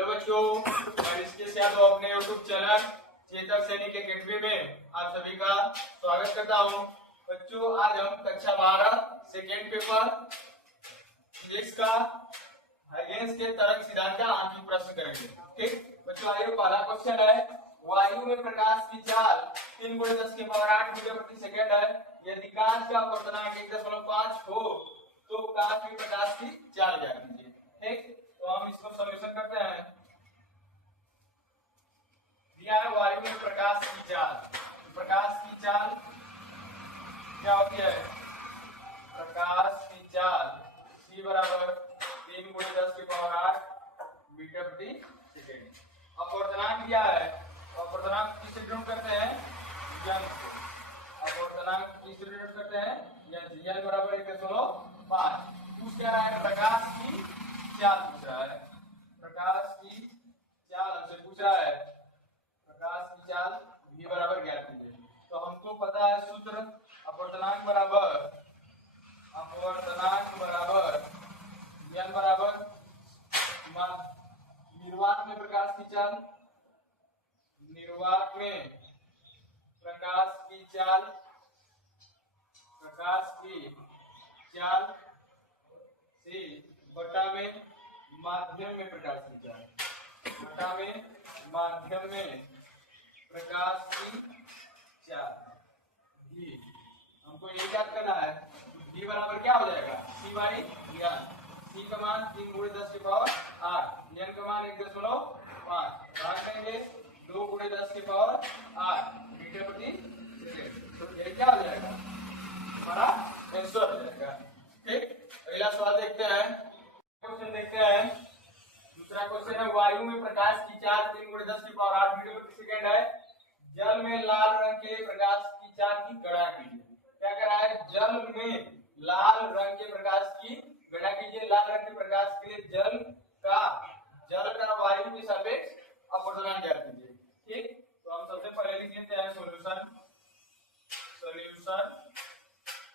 Hello बच्चों, मैं ऋषिकेश यादव अपने YouTube चैनल चेतक सैनिक एकेडमी में आप सभी का स्वागत करता हूं। बच्चों, आज हम कक्षा 12 सेकेंड पेपर फिजिक्स का हाइगेंस के तरंग सिद्धांत का आंशिक प्रश्न करेंगे। ठीक बच्चों, आइए पहला क्वेश्चन है, वायु में प्रकाश की चाल 3 × 10⁸ मीटर प्रति सेकेंड है। यदि कांच का अपवर्तनांक 1.5 हो तो कांच में प्रकाश की चाल ज्ञात कीजिए। ठीक, तो हम इसको सॉल्यूशन करते हैं। दिया है वायु में प्रकाश की चाल। प्रकाश की चाल क्या होती है? प्रकाश की चाल c बराबर 3 × 10⁸ मीटर प्रति सेकेंड। अपवर्तनांक दिया है, अपवर्तनांक किससे डिनोट करते हैं? यंग से। अपवर्तनांक किससे डिनोट करते हैं? यंग बराबर 1.5। पूछ क्या रहा है? प्रकाश की चाल पूछ रहा है। प्रकाश की चाल हमसे पूछ रहा है। प्रकाश की चाल v बराबर ज्ञात कीजिए। तो हमको पता है सूत्र, अपवर्तनांक बराबर n बराबर निर्वात में प्रकाश की चाल, निर्वात में प्रकाश की चाल, प्रकाश की चाल से बटा में माध्यम में प्रकाश की चाल, बटा में माध्यम में प्रकाश की चाल v। हमको ये याद करना है, v बराबर क्या हो जाएगा? c/n। c का मान 3 × 10⁸, n का मान 1.5 भाग करेंगे 2 × 10⁸ मीटर प्रति सेकेंड। तो ये क्या हो जाएगा? हमारा आंसर हो जाएगा। ठीक, अगला सवाल देखते हैं। क्वेश्चन देखते हैं। दूसरा क्वेश्चन है, वायु में प्रकाश की चाल 3 × 10⁸ मीटर प्रति सेकेंड है। जल में लाल रंग के प्रकाश की चाल की गणना कीजिए। क्या कर रहा है? जल में लाल रंग के प्रकाश की गणना कीजिए। लाल रंग के प्रकाश के लिए जल का वायु के सापेक्ष अपवर्तनांक ज्ञात कीजिए। ठीक, तो हम सबसे पहले लिख लेते हैं सॉल्यूशन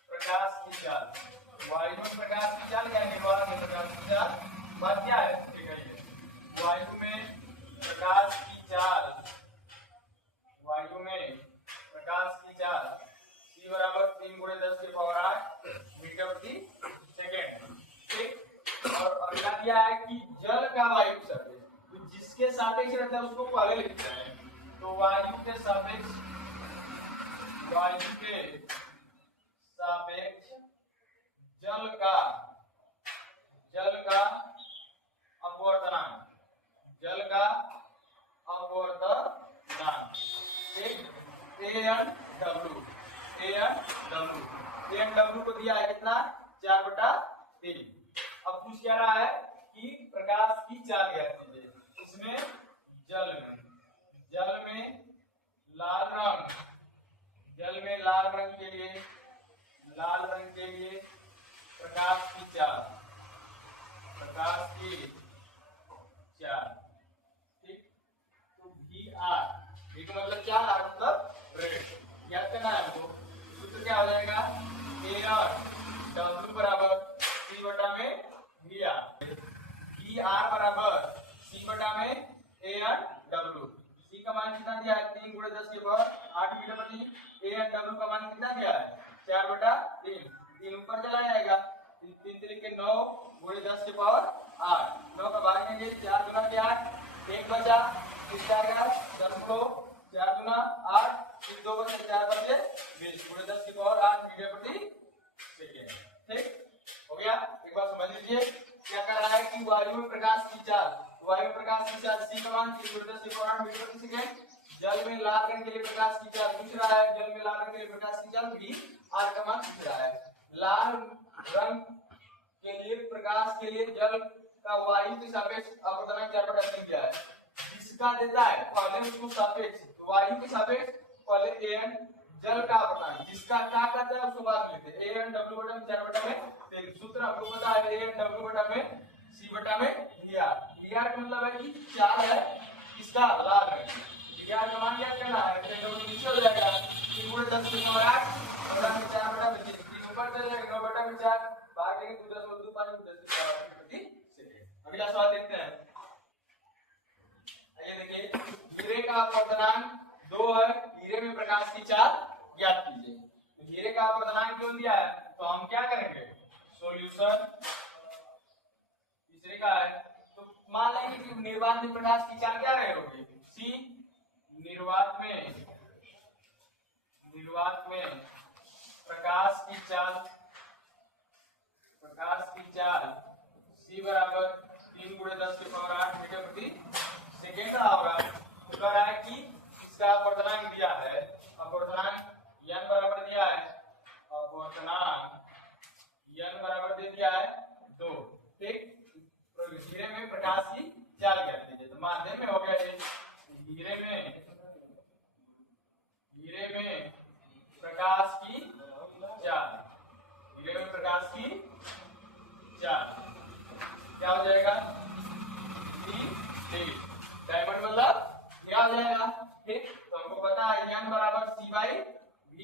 प्रकाश की चाल। वायु में प्रकाश की चाल क्या है? निर्वात में प्रकाश की चाल। बात क्या है? ठीक है, वायु में प्रकाश की चाल, वायु में प्रकाश की चाल c बराबर 3 × 10⁸ मीटर प्रति सेकेंड। ठीक, और अगला दिया है कि जल का वायु के सापेक्ष, तो जिसके सापेक्ष रहता है उसको पहले लिखते हैं। तो वायु के सापेक्ष जल का अपवर्तनांक, जल का अपवर्तनांक ANW को दिया है कितना? 4/3। अब पूछ क्या रहा है कि प्रकाश की चाल ज्ञात कीजिए। इसमें जल में लाल रंग के लिए प्रकाश की चाल, ठीक, तो VR, V का मतलब क्या? R मतलब रेड। याद करना है हमको। सूत्र क्या हो जाएगा? ANW बराबर C/VR। VR बराबर C/ANW। C का मान कितना दिया है? 3 × 10⁸ मीटर प्रति। ANW का मान कितना दिया है? 4/3। 3 ऊपर चला जाएगा, 3 3 के 9 × 10⁸। 9 का भाग देंगे 4 × 8, 1 बचा, 4 का 10 को 4 × 8, 3 2 बचे 4 बचे 20 × 10⁸ मीटर प्रति सेकेंड। ठीक हो गया। एक बार समझ लीजिए क्या कर रहा है कि वायु में प्रकाश की चाल, c का मान 3 × 10⁸ मीटर प्रति सेकेंड। जल में लाल रंग के लिए प्रकाश की चाल पूछ रहा है। जल में लाल रंग के लिए प्रकाश की चाल भी r का मान पूछ रहा है। लाल रंग के लिए प्रकाश के लिए जल का वायु के सापेक्ष अपवर्तनांक 4/3 दिया है। जिसका देता है पहले उसको सापेक्ष, वायु के सापेक्ष पहले AN जल का अपवर्तनांक, जिसका क्या कहता है उसको बाद में लेते हैं। ANW बटा में 4/3। सूत्र हमको पता है ANW बटा में C/VR। VR का मतलब है कि चाल है इसका लाल रंग। VR का मान याद करना है, ANW नीचे हो जाएगा 3 × 10⁸ बटा में 4/3। 3 ऊपर चला जाएगा 9/4 भाग देंगे 2 × 10⁵ 5 × 10⁻⁴ प्रति सेकेंड। अगला सवाल देखते हैं। देखिए हीरे का अपवर्तनांक 2 है, हीरे में प्रकाश की चाल ज्ञात कीजिए। तो हीरे का अपवर्तनांक क्यों दिया है, तो हम क्या करेंगे, सॉल्यूशन तीसरे का है। तो मान लेंगे कि निर्वात में प्रकाश की चाल क्या रहे होगी, सी। निर्वात में प्रकाश की चाल सी बराबर 3 × 10⁸ मीटर प्रति सेकेंड रहा होगा। तो कह रहा है कि इसका अपवर्तनांक दिया है, अपवर्तनांक n बराबर दिया है, अपवर्तनांक n बराबर दे दिया है 2। ठीक, तो हीरे में प्रकाश की चाल ज्ञात कीजिए। तो माध्यम में हो गया ये, हीरे में प्रकाश की चाल, हीरे में प्रकाश की चाल क्या हो जाएगा, डायमंड मतलब क्या हो जाएगा। ठीक, तो हमको पता है n बराबर C/V/D,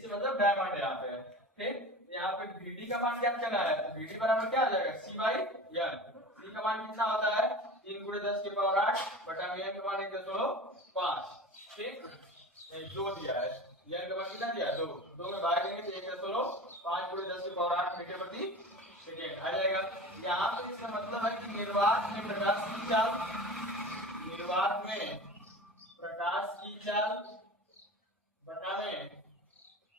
से मतलब डायमंड यहाँ पे है। ठीक, यहाँ पे VD का मान क्या करना है, तो VD बराबर क्या हो जाएगा, C/N। C का मान कितना होता है, 3 × 10⁸ बटा m का मान 1.5। ठीक, 2 दिया है, n का मान कितना दिया है, 2 में भाग देंगे तो 1.5 × 10⁸ मीटर प्रति सेकेंड आ जाएगा। यहाँ पे इसका मतलब है कि निर्वात में प्रकाश की चाल बटा में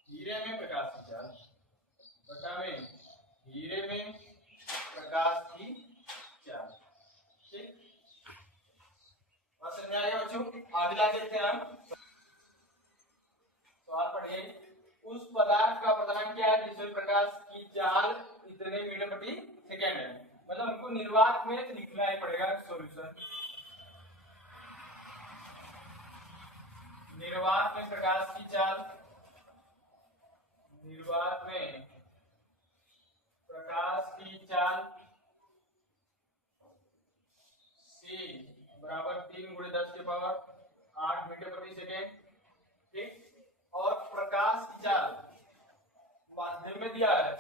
हीरे में प्रकाश की चाल बटा में हीरे में प्रकाश की चाल। ठीक, समझ आएगा बच्चों। अगला देखते हैं हम, सवाल पढ़िए, उस पदार्थ का अपवर्तनांक क्या है जिसमें प्रकाश की चाल इतने मीटर प्रति सेकेंड है। मतलब हमको निर्वात में लिखना ही पड़ेगा सॉल्यूशन। निर्वात में प्रकाश की चाल C बराबर 3 × 10⁸ मीटर प्रति सेकेंड। ठीक, और प्रकाश की चाल माध्यम में दिया है,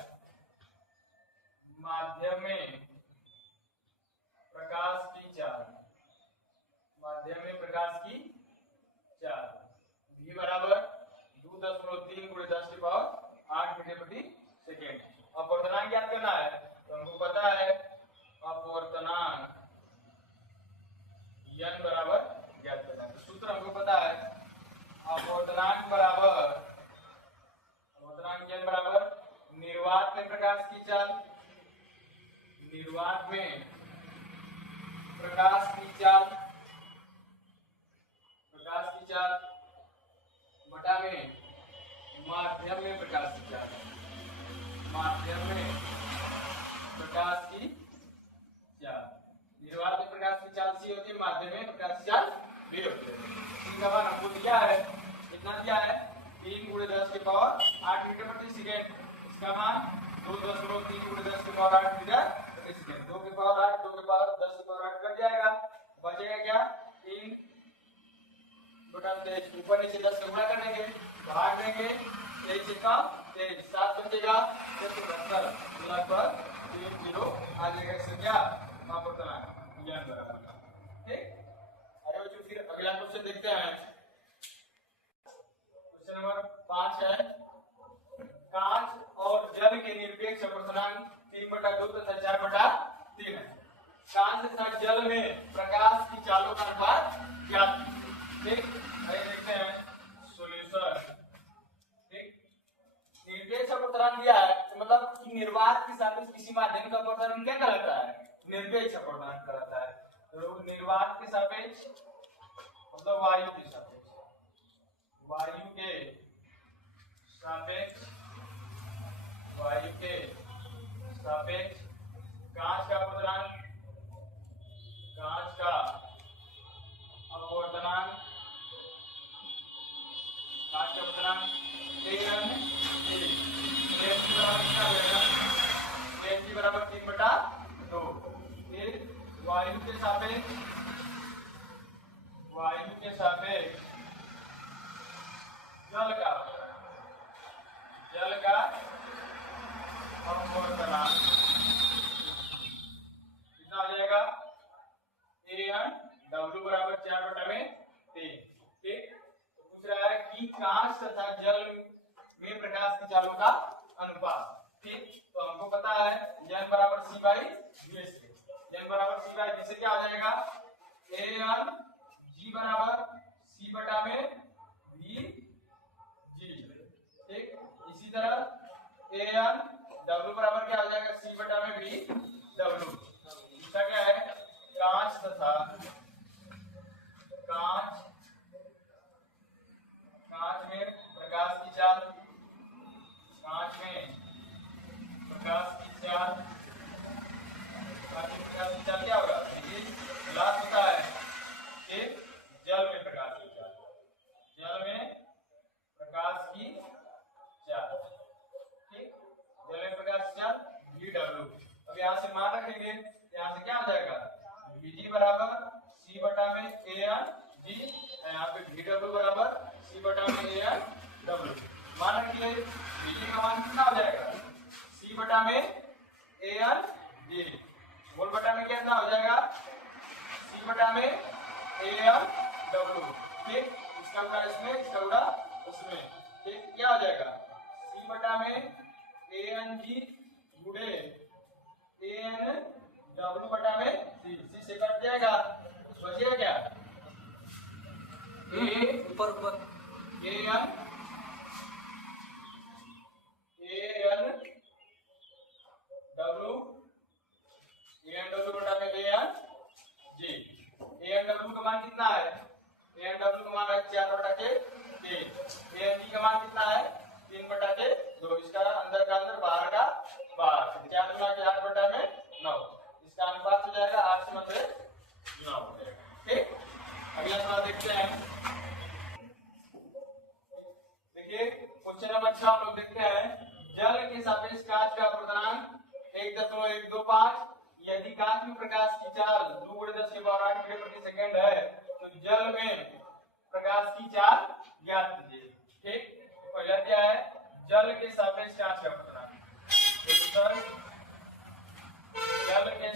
माध्यम में प्रकाश की चाल V बराबर 2.3 × 10⁸ मीटर प्रति सेकेंड। अपवर्तनांक ज्ञात करना है, तो हमको पता है अपवर्तनांक n बराबर ज्ञात करना है। तो सूत्र हमको पता है, अपवर्तनांक n बराबर निर्वात में प्रकाश की चाल बटा में माध्यम में प्रकाश की चाल निर्वात में प्रकाश की चाल C होती है, माध्यम में प्रकाश की चाल B होती है। इनका मान हमको दिया है, कितना दिया है, 3 × 10⁸ मीटर प्रति सेकेंड। इसका मान 2.3 × 10⁸ मीटर प्रति सेकेंड। 2 की पावर 8, 2 की पावर 10⁸ कट जाएगा, बचेगा क्या, 3 बटा 23। ऊपर नीचे 10 से गुणा कर देंगे, भाग देंगे, 23 से कम 23, 7 बचेगा, 77 लगभग 3 0 आ जाएगा। इससे क्या अपवर्तनांक n बराबर। ठीक, अरे बच्चों फिर अगला क्वेश्चन देखते हैं। क्वेश्चन नंबर 5 है, कांच और जल के निरपेक्ष अपवर्तनांक 3/2 तथा 4/3 है। कांच तथा जल में प्रकाश की चालों का अनुपात ज्ञात कीजिए। ठीक, देखते हैं सॉल्यूशन। ठीक, निरपेक्ष अपवर्तनांक दिया है, तो मतलब कि निर्वात के सापेक्ष किसी माध्यम का अपवर्तनांक क्या कहलाता है, निरपेक्ष अपवर्तनांक कहलाता है। तो निर्वात के सापेक्ष मतलब वायु के सापेक्ष कांच का अपवर्तनांक बराबर 3/2। फिर वायु के सापेक्ष जल का अपवर्तनांक कितना हो जाएगा, AN W बराबर 4 कि कांच तथा जल में प्रकाश की चालों का अनुपात। ठीक, तो हमको पता है n बराबर c बाई v से, n बराबर c बाई v से क्या हो जाएगा, an g बराबर c बटा में v g। ठीक, इसी तरह an w बराबर क्या हो जाएगा, c बटा में v w। इसका क्या है, कांच तथा कांच में प्रकाश की चाल, कांच में प्रकाश की चाल, कांच में प्रकाश की चाल क्या होगा, ग्लास होता है। ठीक, जल में प्रकाश की चाल, जल में प्रकाश की चाल। ठीक, जल में प्रकाश की चाल VW। अब यहाँ से मान रखेंगे, यहाँ से क्या हो जाएगा, VG बराबर C बटा में AN G, यहाँ पे VW बराबर C बटा में AN W। मान रखिए VG का मान कितना हो जाएगा, C बटा में AN G, मोल बटा में कितना हो जाएगा, C बटा में AN W। ठीक, इसका उल्टा इसमें, इसका उल्टा उसमें। ठीक, क्या हो जाएगा, C बटा में AN G गुणे AN W बटा में C से कट जाएगा, बचेगा क्या, ऊपर ऊपर AN W बटा में AN G। AN W का मान कितना है, AN W का मान है 4 बटा के 3, AN G का मान कितना है 3 बटा के 2। इसका अंदर का अंदर बाहर का बाहर, 4 गुना के 8 बटा में 9। इसका अनुपात हो जाएगा 8 से 9। ठीक, अगला सवाल देखते हैं। देखिए क्वेश्चन नंबर 6 हम लोग देखते हैं, जल के सापेक्ष कांच का अपवर्तनांक 1.125, यदि कांच में प्रकाश की चाल 2×10⁸ मीटर प्रति सेकंड है तो जल में प्रकाश की चाल ज्ञात कीजिए। ठीक, तो पहला क्या है, जल के सापेक्ष कांच का अपवर्तनांक, जल के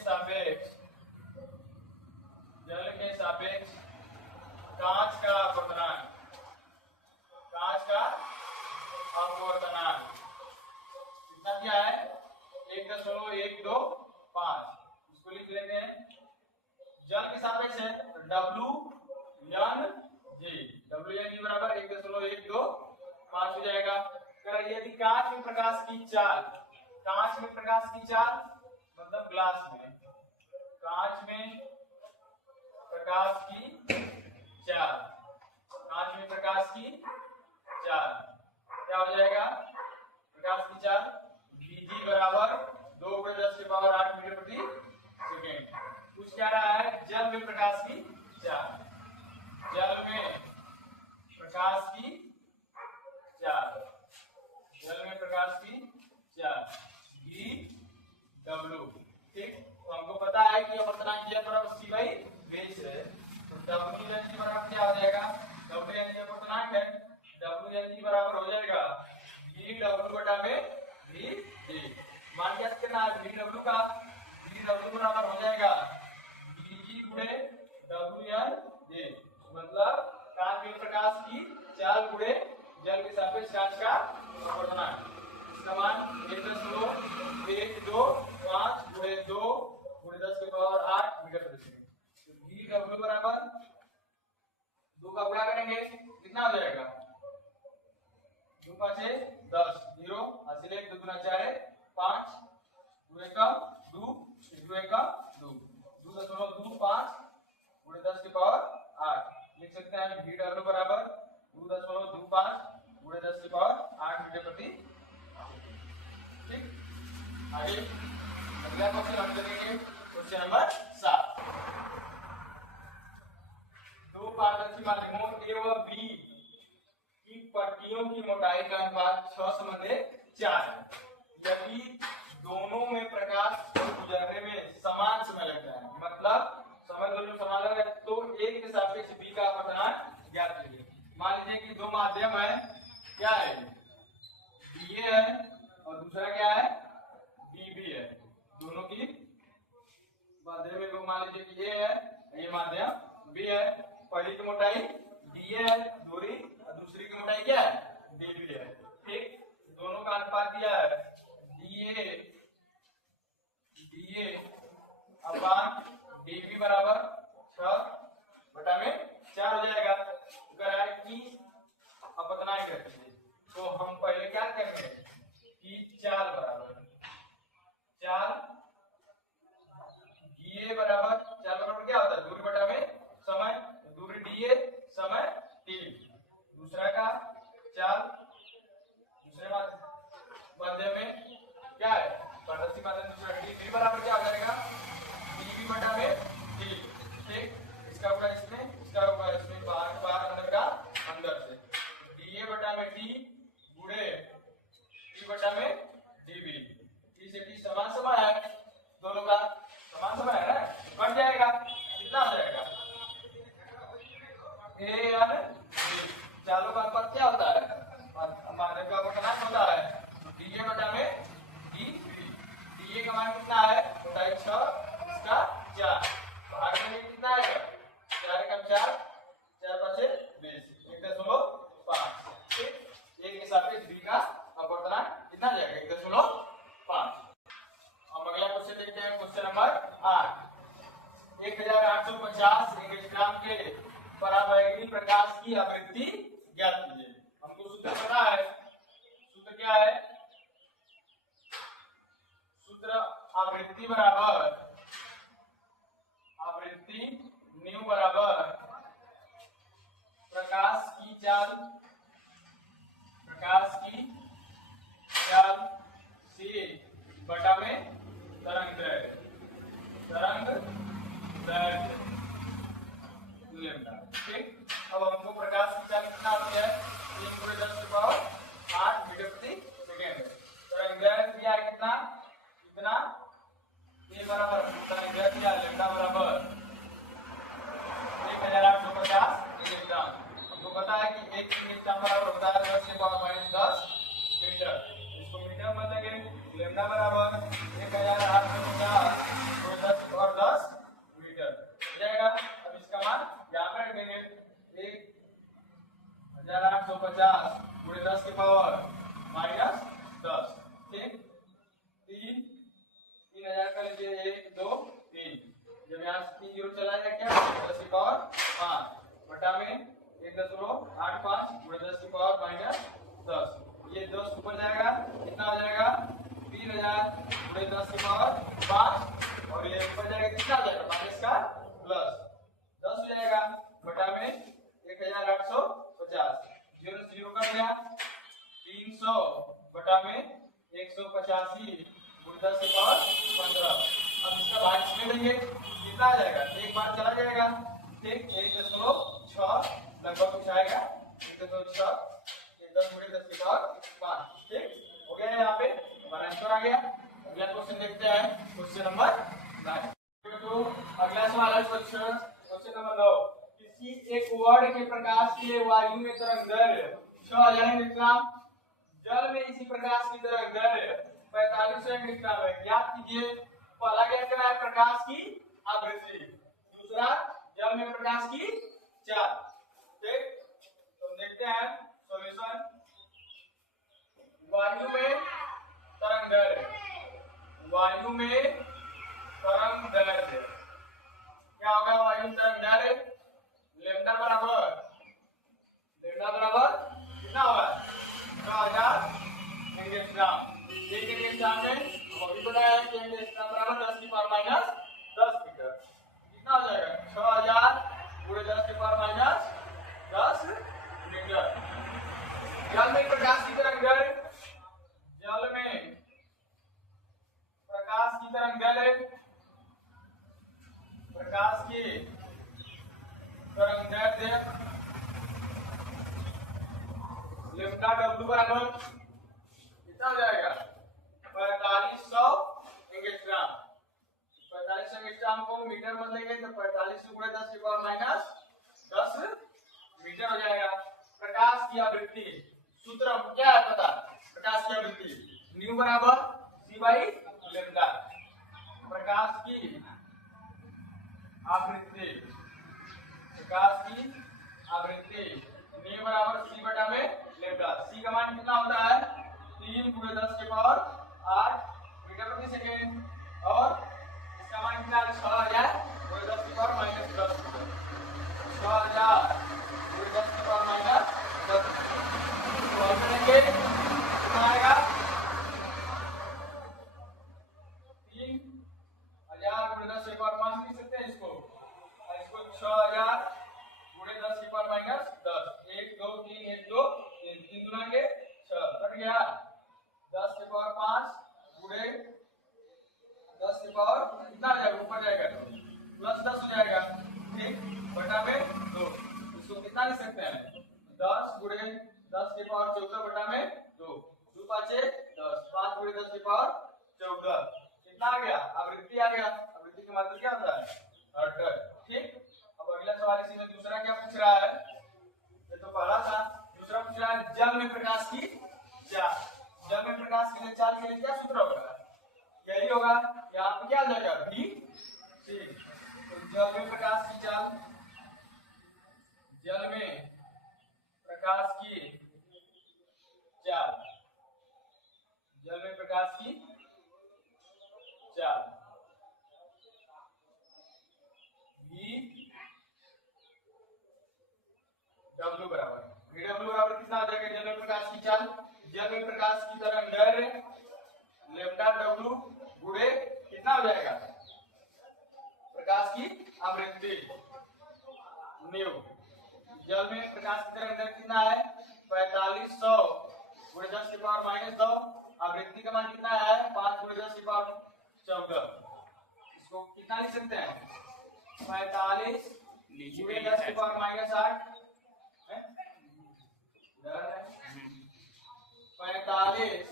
सापेक्ष कांच का अपवर्तनांक, कांच का अपवर्तनांक कितना क्या है, 1.125। इसको लिख लेते हैं, जल के सापेक्ष है तो WN बराबर 1.125 हो जाएगा। यदि कांच में प्रकाश की चाल, कांच में प्रकाश की चाल मतलब ग्लास में, कांच में प्रकाश की चाल, कांच में प्रकाश की चाल क्या हो जाएगा, प्रकाश की चाल VG बराबर 2×10⁸ मीटर प्रति सेकंड। पूछ क्या रहा है, जल में प्रकाश की चाल, जल में प्रकाश की चाल, जल में प्रकाश की चाल VW। ठीक, तो हमको पता है कि अपवर्तनांक N बराबर C बाई V है, तो WN बराबर क्या हो जाएगा, WN अपवर्तनांक है, WN बराबर हो जाएगा VW बटा में VG। मान क्या करना है, VW का VW बराबर हो जाएगा VG गुणे WN, मतलब कांच में प्रकाश की चाल गुणे जल के सापेक्ष कांच का अपवर्तनांक। इसका मान 1.125 गुणे 2 गुणे 10⁸ मीटर प्रति सेकंड। VW बराबर 2 का गुणा करेंगे कितना हो जाएगा, 2 5 10, 0 हासिल 1 2 गुना 4 है 5, 2 1 2, 2 1 2, 2.25 गुणे 10⁸ लिख सकते हैं VW बराबर 2.25 गुणे 10⁸ मीटर प्रति। ठीक, आगे अगला क्वेश्चन हम करेंगे, क्वेश्चन नंबर 7। दो पारदर्शी माध्यमों A व B की पट्टियों की मोटाई का अनुपात 6:4 है। यदि दोनों में प्रकाश गुजरने में समान समय लगता है, मतलब समय दोनों समान लग रहा है, तो एक के सापेक्ष B का अपवर्तनांक ज्ञात कीजिए। मान लीजिए कि दो माध्यम है, क्या है, BA है और दूसरा क्या है, BB है। दोनों की माध्यम में मान लीजिए कि A है, ये माध्यम B है। पहली की मोटाई DA है दूरी, और दूसरी की मोटाई क्या है, डीबी है। ठीक, दोनों का अनुपात दिया है डीए अपान डीबी बराबर 6/4 हो जाएगा। अगर है कि अपनाएं करते हैं तो हम पहले क्या करेंगे कि 4 बराबर 4 डीए बराबर 4 बराबर क्या होता है, दूरी बटा में समय, दूरी डीए समय टी। दूसरा का 4 दूसरे माध्यम में क्या है, पारदर्शी माध्यम दूसरा डी बराबर क्या हो जाएगा, डीबी बटा में टी। ठीक, इसका होगा इसमें, इसका होगा इसमें, बाहर बाहर अंदर का अंदर से डीए बटा में टी गुणे टी बटा में डीबी। टी से टी समान समान है, दोनों का समान समान है ना, कट जाएगा, कितना हो जाएगा ए और बी। चालों का अनुपात क्या होता है, माध्यम का अपनांक होता है डीए बटा में डीबी। डीए का मान कितना है, मोटाई 6, इसका 4, भाग में कितना आएगा 4 का 4, 4 5 20, 1.5। ठीक, एक के सापेक्ष बी का अपवर्तनांक कितना जाएगा 1.5। अब अगला क्वेश्चन देखते हैं, क्वेश्चन नंबर 8। 1850 एंगस्ट्रॉम के पराबैंगनी प्रकाश की आवृत्ति ज्ञात कीजिए। हमको सूत्र पता है, सूत्र क्या है, सूत्र आवृत्ति बराबर आवृत्ति न्यू बराबर प्रकाश की चाल से बटा में तरंग दैर्घ्य लैम्डा। ठीक, अब हमको प्रकाश की चाल कितना होती है, 3×10⁸ मीटर प्रति सेकेंड। तरंग दैर्घ्य दिया है कितना, कितना ए बराबर तरंग दैर्घ्य दिया लैम्डा बराबर 1850 एंगस्ट्रॉम। हमको पता है कि 1 एंगस्ट्रॉम बराबर होता है 10⁻10 मीटर। इसको मीटर में लेंगे, लैम्डा बराबर 1850 × 10 और 10 मीटर हो जाएगा। अब इसका मान यहाँ पर रख देंगे 1850 × 10 की पावर -10। ठीक, 3000 का लीजिए, 1 2 3, जब यहाँ से 3 जीरो चला जाएगा क्या 10 की पावर 5 बटा में 1.85 × 10 की पावर -10। ये 10 ऊपर जाएगा, कितना हो जाएगा 3000 × 10 की पावर 5, और ये ऊपर जाएगा कितना हो जाएगा माइनस का प्लस 10 हो जाएगा बटा में 1850। जीरो से जीरो कर दिया, 300 बटा में 185 × 10 की पावर 15। अब इसका भाग इसमें देंगे, कितना आ जाएगा, एक बार चला जाएगा। ठीक, 1.6 लगभग कुछ आएगा 1.6, 10 × 10 की पावर 5। ठीक, हो गया यहाँ पे हमारा आंसर आ गया। अगला क्वेश्चन देखते हैं, क्वेश्चन नंबर 9। तो अगला सवाल है क्वेश्चन नंबर 9। किसी एक वर्ण के प्रकाश के वायु में तरंग दैर्घ्य 6000 एंगस्ट्रॉम, जल में इसी प्रकाश की तरंग दैर्घ्य 4500 एंगस्ट्रॉम है। ज्ञात कीजिए। पहला ज्ञात करना है प्रकाश की आवृत्ति, दूसरा जल में प्रकाश की चाल। ठीक, तो देखते हैं सॉल्यूशन। वायु में तरंग दैर्घ्य, वायु में तरंग दैर्घ्य क्या होगा, वायु में तरंग दैर्घ्य लैम्डा बराबर कितना होगा 6000 एंगस्ट्रॉम। एक एंगस्ट्रॉम में अभी बताया है कि एंगस्ट्रॉम बराबर 10 की पावर -10 मीटर। कितना हो जाएगा 6000 × 10 की पावर -10 मीटर। जल में प्रकाश की तरंग दैर्घ्य, जल में प्रकाश की तरंग दैर्घ्य, प्रकाश की तरंग दैर्घ्य लैम्डा W बराबर कितना हो जाएगा 4500 एंगस्ट्रॉम। 4500 एंगस्ट्रॉम को मीटर में लेंगे तो 4500 × 10 की पावर -10 मीटर हो जाएगा। प्रकाश की आवृत्ति सूत्र क्या है पता, प्रकाश की आवृत्ति न्यू बराबर c/लैम्डा। प्रकाश की आवृत्ति न्यू बराबर c बटा में लेम्डा। c का मान कितना होता है 3 गुणे 10 के पावर 8 मीटर प्रति सेकेंड और इसका मान कितना है 6000 गुणे 10 की पावर माइनस 10 6000 गुणे 10 की पावर माइनस 10 तो हम करेंगे कितना आएगा 3000 गुणे 10 की पावर 5 लिख सकते हैं इसको 6000 गुणे 10 की पावर माइनस 10 1 2 3 1 2 3 3 गुना के 6 कट गया 10 की पावर 5 गुणे 10 की पावर कितना आ जाएगा ऊपर जाएगा तो प्लस 10 हो जाएगा ठीक बटा में 2 इसको कितना लिख सकते हैं 10 गुणे 10 की पावर 14 बटा में 2 2 5 10 5 गुणे 10 की पावर 14 कितना आ गया आवृत्ति आ गया आवृत्ति की मात्रा क्या होता है 68 ठीक। अब अगला सवाल इसी में दूसरा क्या पूछ रहा है ये तो पहला था दूसरा पूछ रहा है जल में प्रकाश की चाल जल में प्रकाश की चाल के लिए क्या सूत्र होगा यही होगा यहाँ पे क्या आ जाएगा v c तो जल में प्रकाश की चाल जल में प्रकाश की चाल जल में प्रकाश की चाल v W बराबर VW बराबर कितना आ जाएगा जल में प्रकाश की चाल जल में प्रकाश की तरंगदैर्घ्य लैम्डा W गुणे कितना हो जाएगा प्रकाश की आवृत्ति न्यू जल में प्रकाश की तरंगदैर्घ्य कितना है 4500 गुणे 10 की पावर माइनस 2 आवृत्ति का मान कितना है 5 गुणे 10 की पावर 14 इसको कितना लिख सकते हैं 45 गुणे 10 की पावर माइनस 8 45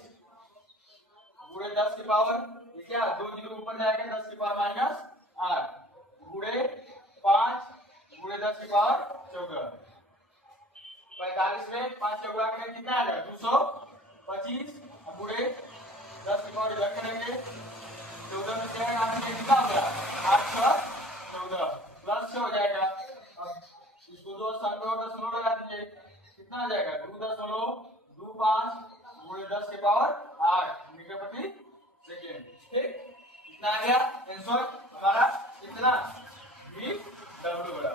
गुणे 10 की पावर ये क्या 2 जीरो ऊपर जाएगा 10 की पावर माइनस 8 गुणे 5 गुणे 10 की पावर 14 45 में 5 के गुणा करें कितना आएगा 225 गुणे 10 की पावर इधर करेंगे 14 में से यहाँ पे कितना हो गया 8 6 14 प्लस 6 हो जाएगा। अब इसको दो स्थान पे और दशमलव लगा दीजिए कितना आ जाएगा 2.25 गुणे 10 की पावर 8 मीटर प्रति सेकेंड ठीक कितना आ गया आंसर हमारा कितना v w